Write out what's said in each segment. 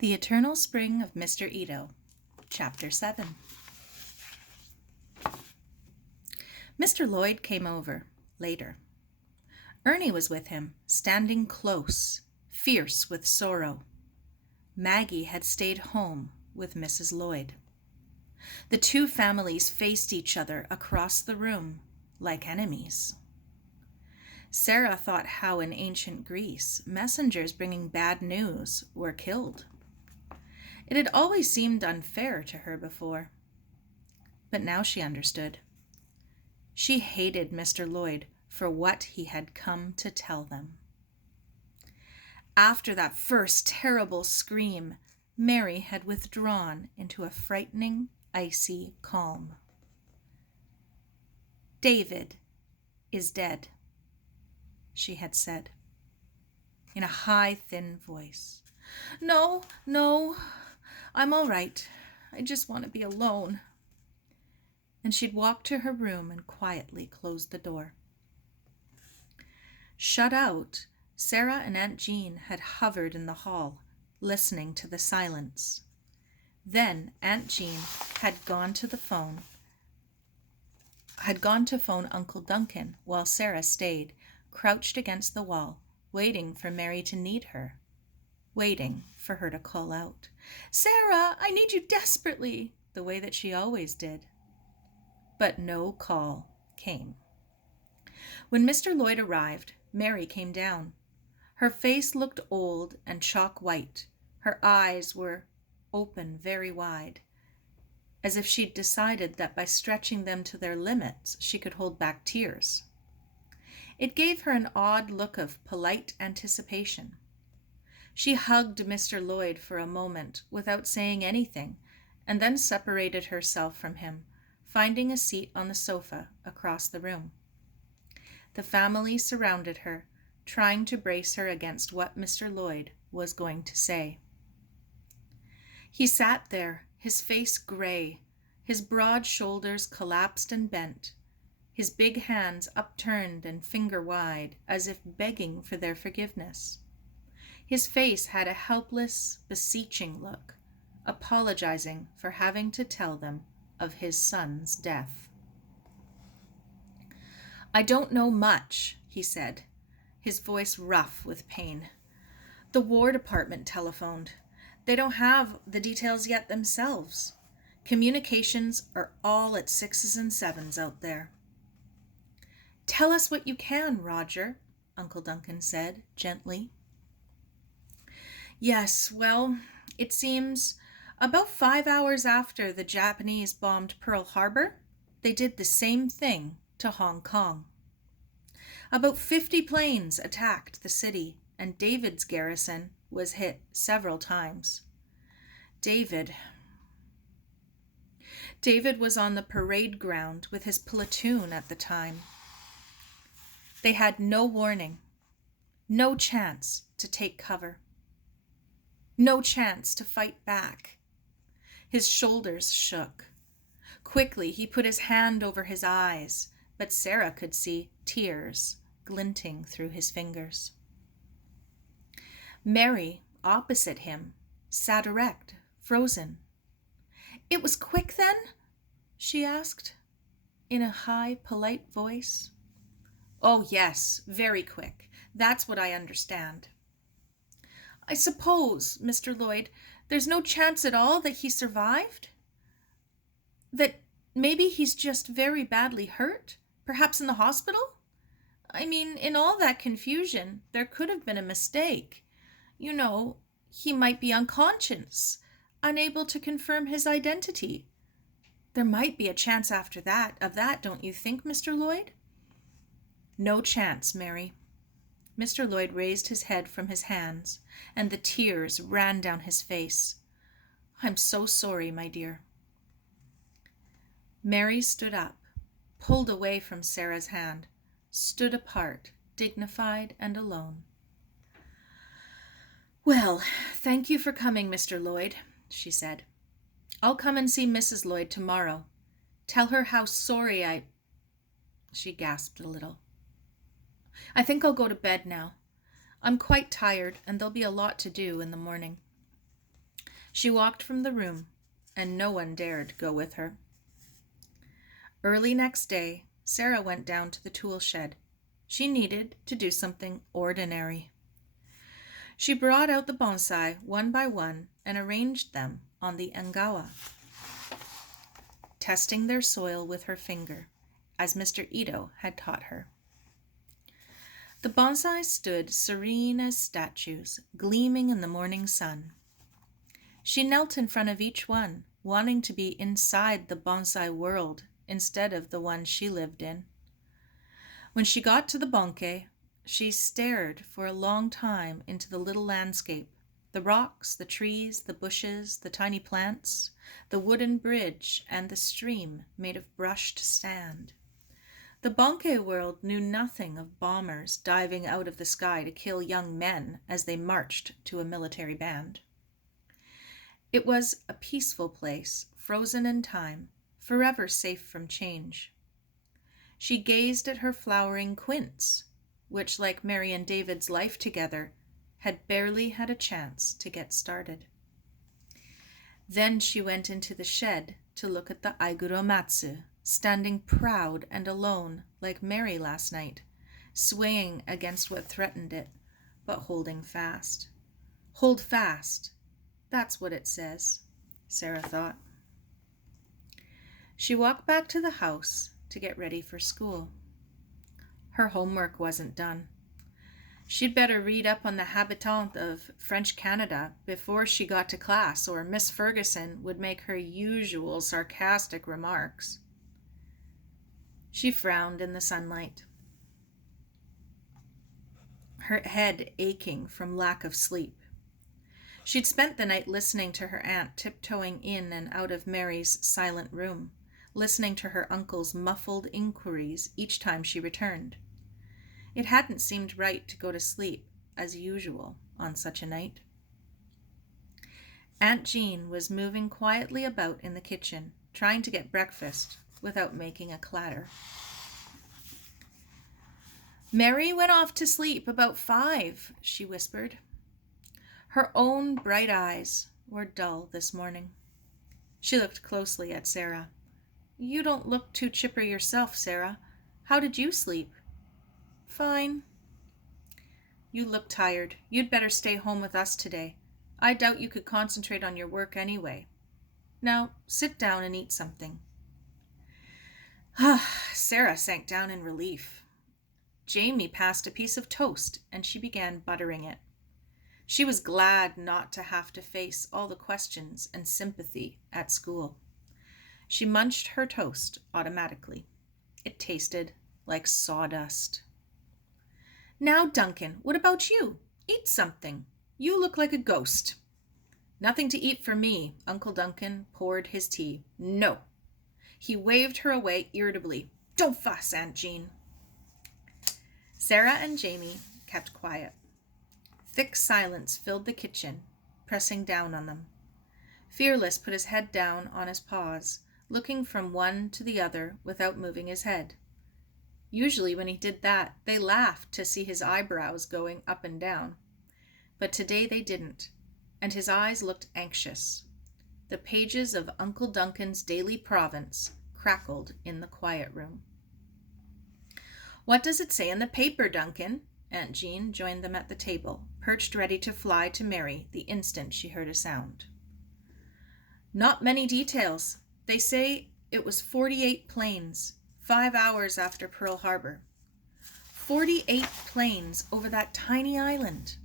The Eternal Spring of Mr. Ito, Chapter 7. Mr. Lloyd came over, later. Ernie was with him, standing close, fierce with sorrow. Maggie had stayed home with Mrs. Lloyd. The two families faced each other across the room, like enemies. Sara thought how in ancient Greece, messengers bringing bad news were killed. It had always seemed unfair to her before, but now she understood. She hated Mr. Lloyd for what he had come to tell them. After that first terrible scream, Mary had withdrawn into a frightening, icy calm. "David is dead," she had said, in a high, thin voice. No, I'm all right. I just want to be alone." And she'd walk to her room and quietly close the door. Shut out, Sara and Aunt Jean had hovered in the hall, listening to the silence. Then Aunt Jean had gone to phone Uncle Duncan while Sara stayed, crouched against the wall, waiting for Mary to need her, waiting for her to call out, "Sara, I need you desperately," the way that she always did. But no call came. When Mr. Lloyd arrived, Mary came down. Her face looked old and chalk white. Her eyes were open very wide, as if she'd decided that by stretching them to their limits, she could hold back tears. It gave her an odd look of polite anticipation. She hugged Mr. Lloyd for a moment without saying anything, and then separated herself from him, finding a seat on the sofa across the room. The family surrounded her, trying to brace her against what Mr. Lloyd was going to say. He sat there, his face gray, his broad shoulders collapsed and bent, his big hands upturned and finger wide, as if begging for their forgiveness. His face had a helpless, beseeching look, apologizing for having to tell them of his son's death. "I don't know much," he said, his voice rough with pain. "The War Department telephoned. They don't have the details yet themselves. Communications are all at 6s and 7s out there." "Tell us what you can, Roger," Uncle Duncan said gently. "Yes, well, it seems about 5 hours after the Japanese bombed Pearl Harbour, they did the same thing to Hong Kong. About 50 planes attacked the city, and David's garrison was hit several times. David was on the parade ground with his platoon at the time. They had no warning, no chance to take cover, no chance to fight back. His shoulders shook. Quickly, he put his hand over his eyes, but Sara could see tears glinting through his fingers. Mary, opposite him, sat erect, frozen. "It was quick then?" she asked, in a high, polite voice. "Oh, yes, very quick. That's what I understand." "I suppose, Mr. Lloyd, there's no chance at all that he survived? That maybe he's just very badly hurt? Perhaps in the hospital? I mean, in all that confusion, there could have been a mistake. You know, he might be unconscious, unable to confirm his identity. There might be a chance after that, don't you think, Mr. Lloyd?" "No chance, Mary." Mr. Lloyd raised his head from his hands, and the tears ran down his face. "I'm so sorry, my dear." Mary stood up, pulled away from Sara's hand, stood apart, dignified and alone. "Well, thank you for coming, Mr. Lloyd," she said. "I'll come and see Mrs. Lloyd tomorrow. Tell her how sorry She gasped a little. "I think I'll go to bed now. I'm quite tired, and there'll be a lot to do in the morning." She walked from the room, and no one dared go with her. Early next day, Sara went down to the tool shed. She needed to do something ordinary. She brought out the bonsai one by one and arranged them on the angawa, testing their soil with her finger, as Mr. Ito had taught her. The bonsai stood serene as statues, gleaming in the morning sun. She knelt in front of each one, wanting to be inside the bonsai world instead of the one she lived in. When she got to the bonke, she stared for a long time into the little landscape, the rocks, the trees, the bushes, the tiny plants, the wooden bridge, and the stream made of brushed sand. The bonke world knew nothing of bombers diving out of the sky to kill young men as they marched to a military band. It was a peaceful place, frozen in time, forever safe from change. She gazed at her flowering quince, which, like Mary and David's life together, had barely had a chance to get started. Then she went into the shed to look at the aiguromatsu, standing proud and alone like Mary last night, swaying against what threatened it, but holding fast. Hold fast. That's what it says, Sara thought. She walked back to the house to get ready for school. Her homework wasn't done. She'd better read up on the habitant of French Canada before she got to class, or Miss Ferguson would make her usual sarcastic remarks. She frowned in the sunlight, her head aching from lack of sleep. She'd spent the night listening to her aunt tiptoeing in and out of Mary's silent room, listening to her uncle's muffled inquiries each time she returned. It hadn't seemed right to go to sleep, as usual, on such a night. Aunt Jean was moving quietly about in the kitchen, trying to get breakfast without making a clatter. "Mary went off to sleep about 5, she whispered. Her own bright eyes were dull this morning. She looked closely at Sara. "You don't look too chipper yourself, Sara. How did you sleep?" "Fine." "You look tired. You'd better stay home with us today. I doubt you could concentrate on your work anyway. Now, sit down and eat something." Sara sank down in relief. Jamie passed a piece of toast, and she began buttering it. She was glad not to have to face all the questions and sympathy at school. She munched her toast automatically. It tasted like sawdust. "Now, Duncan, what about you? Eat something. You look like a ghost." "Nothing to eat for me." Uncle Duncan poured his tea. "No." He waved her away irritably. "Don't fuss, Aunt Jean." Sara and Jamie kept quiet. Thick silence filled the kitchen, pressing down on them. Fearless put his head down on his paws, looking from one to the other without moving his head. Usually when he did that, they laughed to see his eyebrows going up and down. But today they didn't, and his eyes looked anxious. The pages of Uncle Duncan's daily province crackled in the quiet room. "What does it say in the paper, Duncan?" Aunt Jean joined them at the table, perched ready to fly to Mary the instant she heard a sound. "Not many details. They say it was 48 planes, 5 hours after Pearl Harbour. 48 planes over that tiny island.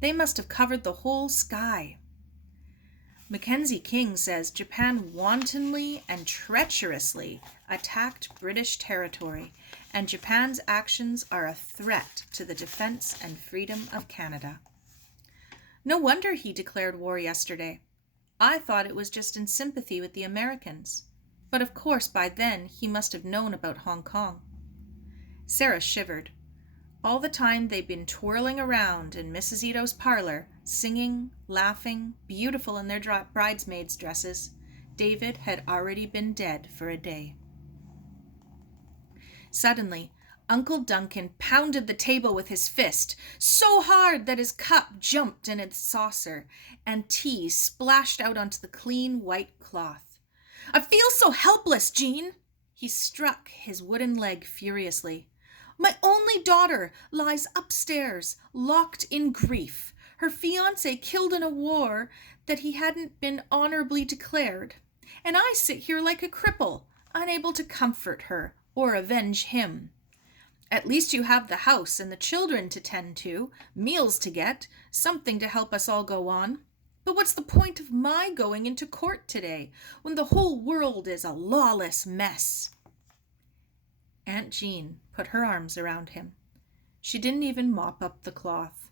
They must have covered the whole sky. Mackenzie King says Japan wantonly and treacherously attacked British territory, and Japan's actions are a threat to the defense and freedom of Canada. No wonder he declared war yesterday. I thought it was just in sympathy with the Americans. But of course by then he must have known about Hong Kong." Sara shivered. All the time they'd been twirling around in Mrs. Ito's parlor, singing, laughing, beautiful in their bridesmaids' dresses, David had already been dead for a day. Suddenly, Uncle Duncan pounded the table with his fist, so hard that his cup jumped in its saucer, and tea splashed out onto the clean white cloth. I feel so helpless, Jean. He struck his wooden leg furiously. My only daughter lies upstairs, locked in grief. Her fiancé killed in a war that he hadn't been honorably declared. And I sit here like a cripple, unable to comfort her or avenge him. At least you have the house and the children to tend to, meals to get, something to help us all go on. But what's the point of my going into court today, when the whole world is a lawless mess? Aunt Jean put her arms around him. She didn't even mop up the cloth.